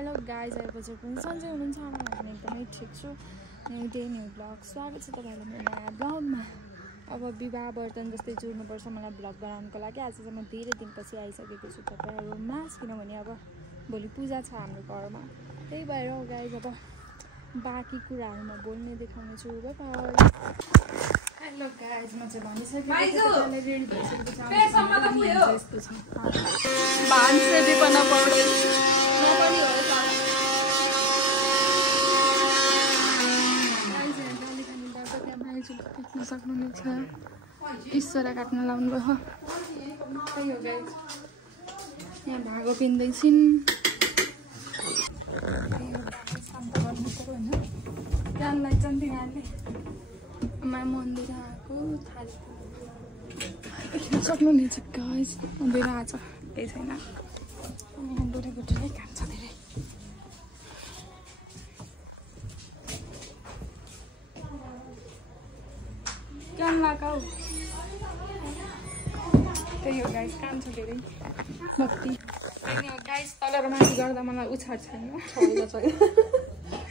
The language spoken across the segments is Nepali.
हेलो गाइज, आइपुग्छु पनि सन्चै हुनुहुन्छ होला भने एकदमै ठिक छु। डे न्यू ब्लग स्वागत छ तपाईँलाई मेरो नयाँ ब्लगमा। अब विवाह वर्तन जस्तै जुर्नुपर्छ मलाई ब्लग बनाउनको लागि। आज चाहिँ म धेरै दिनपछि आइसकेको छु तपाईँहरूमा, किनभने अब भोलि पूजा छ हाम्रो घरमा। त्यही भएर गाइज अब बाँकी कुराहरू म बोल्ने देखाउने छु। हेलो गाइज, म चाहिँ भनिसकेको रेडी भइसकेको छु। देख्न सक्नुहुनेछ ईश्वरा काट्न लाउनु भयो। त्यही हो गाइज, यहाँ धागो पिन्दैछिन्। जानलाई चाहिँ तिनीहरूले मन्दिर आएको थाल्यो। देख्न सक्नुहुनेछ गाइज, मन्दिर आएको छ, केही छैन। यहाँ डोरेको काम छ धेरै। काम लगाऊ। त्यही हो गाइस, काम छ धेरै। बत्ती त्यही हो गाइस, तल र माथि गर्दा मलाई उछार छैन।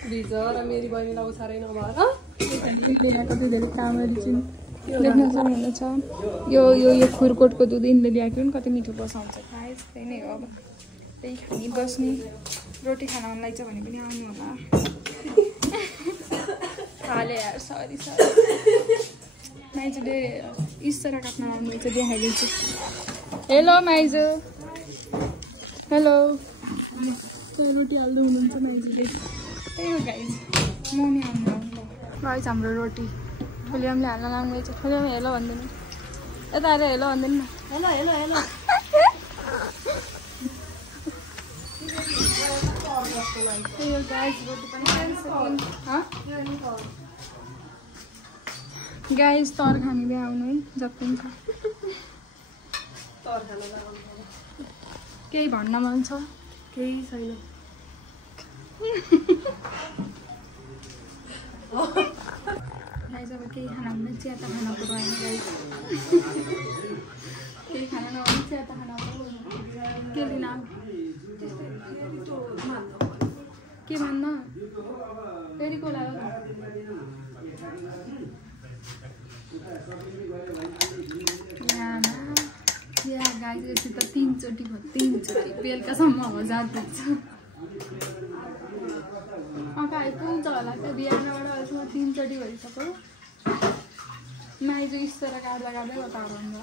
भिज र मेरी बहिनीलाई उछारै नभएर कति धेरै कामहरू चाहिँ देख्न सक्नुहुनेछ। यो खुरकोटको दुध यिनले ल्याएको पनि कति मिठो बसाउँछ गाइस। त्यही नै हो, अब त्यही खाने बस्ने। रोटी खान मन लाग्छ भने पनि आउनु होला। हाले यार, सरी। माइजूले ईश्वरा काट्न आउनुहुन्छ, देखाइदिन्छु। Hello माइजू, hello. रोटी हाल्दै हुनुहुन्छ माइजूले। त्यही हो गाइज, मम्मी आउनु गाइज। हाम्रो रोटी ठुलियामले हाल्न लाउँदैछ। ठुलियाम हेलो भन्दैन, यता आएर हेलो भन्दैन न। Hello hello hello. त्यही हो गाइज, रोटी पनि गाइज तर खाने बिहा आउनु है, जति पनि छ। केही भन्न मन छ? केही छैन। गाइज अब केही खाना हुँदैन, चिया त खाना पर्यो होइन गाइज। केही खाना नभए चिया त खाना पर्यो। के लिन के भन्न फेरि को लाग्यो त? गाइज यति त 3 चोटि भयो, 3 चोटि बेलुकासम्म हो जाँदैछ। आइपुग्छ होला त्यो बिहानबाट अहिलेसम्म 3 चोटि भइसक्यो। माइजू ईश्वरा काट्दा काट्दै कता भन्दा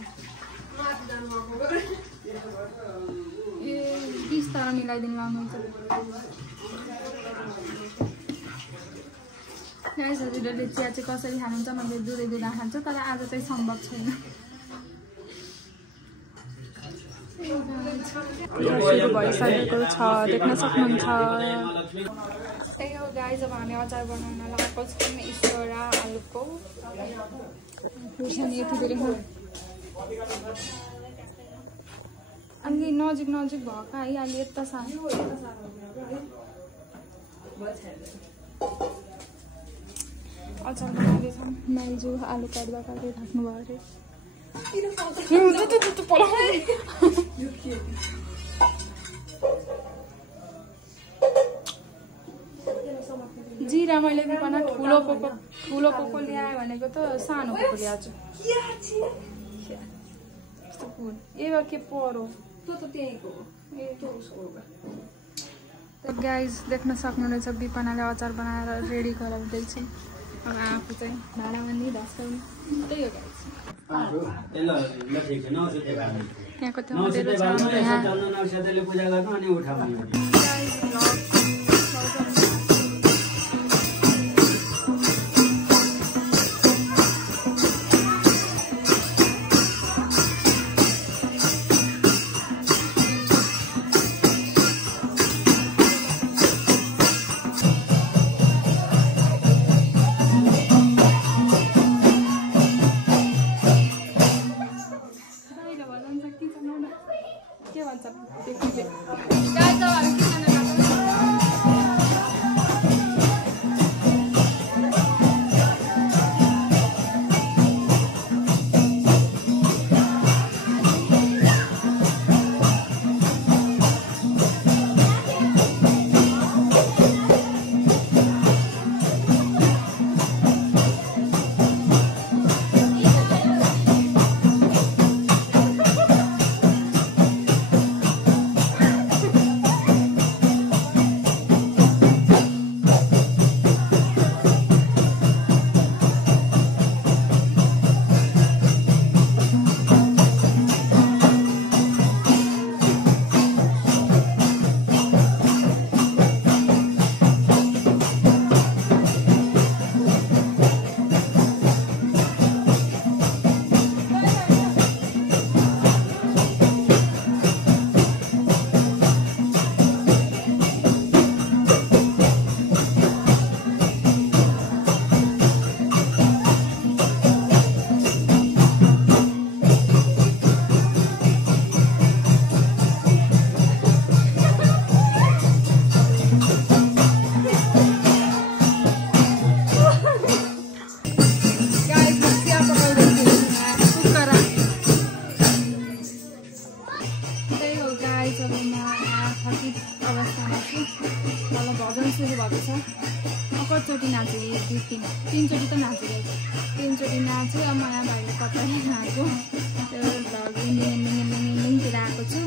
ए बिस्तारो मिलाइदिनु आउनुहुन्छ। गाइस हजुरहरूले चिया चाहिँ कसरी खानुहुन्छ? मैले दुधै दुध खान्छु, तर आज चाहिँ सम्भव छैन। सुरु भइसकेको छ, देख्न सक्नुहुन्छ। त्यही हो गाइज, अब हामी अचार बनाउन लगाएको छौँ। ईश्वरा आलुको खुर्सानी यति धेरै हो। अलि नजिक भयो क्या है, अलि यता सानो अचार बनाउँदैछौँ। माइजू आलु काट्दा काट्दै राख्नुभयो अरे। जिरा मैले बिपना ठुलो पोको ल्याएँ भनेको त सानो पोको ल्याएको छु। ए के परो गाइज देख्न सक्नुहुनेछ, बिपनाले अचार बनाएर रेडी गराउँदैछ। अब आफू चाहिँ भाँडामा नि धस्काउने। त्यही हो गाइज। यहाँको त्यो के भन्छ अब म यहाँ थकित अवस्थामा छु। मलाई भजन सुरु भएको छ। कतिचोटि नाचेँ, तिनचोटि त नाचेँ, 3चोटि नाचेँ। अब म यहाँ भाइले कतै आएको त्यो भ्लग एन्डिङतिर आएको छु।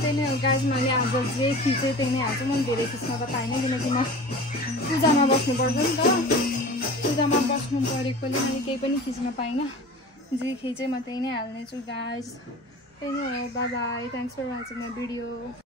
त्यही नै हो गाइज, मैले आज जे खिचेँ त्यही नै हाल्छु। मैले धेरै खिच्न त पाइनँ किनकि म पूजामा बस्नुपर्छ नि त। पूजामा बस्नु परेकोले मैले केही पनि खिच्न पाइनँ। जे खिचेँ म त्यही नै हाल्नेछु गाइज। त्यही नै हो, bye bye, thanks for watching my video.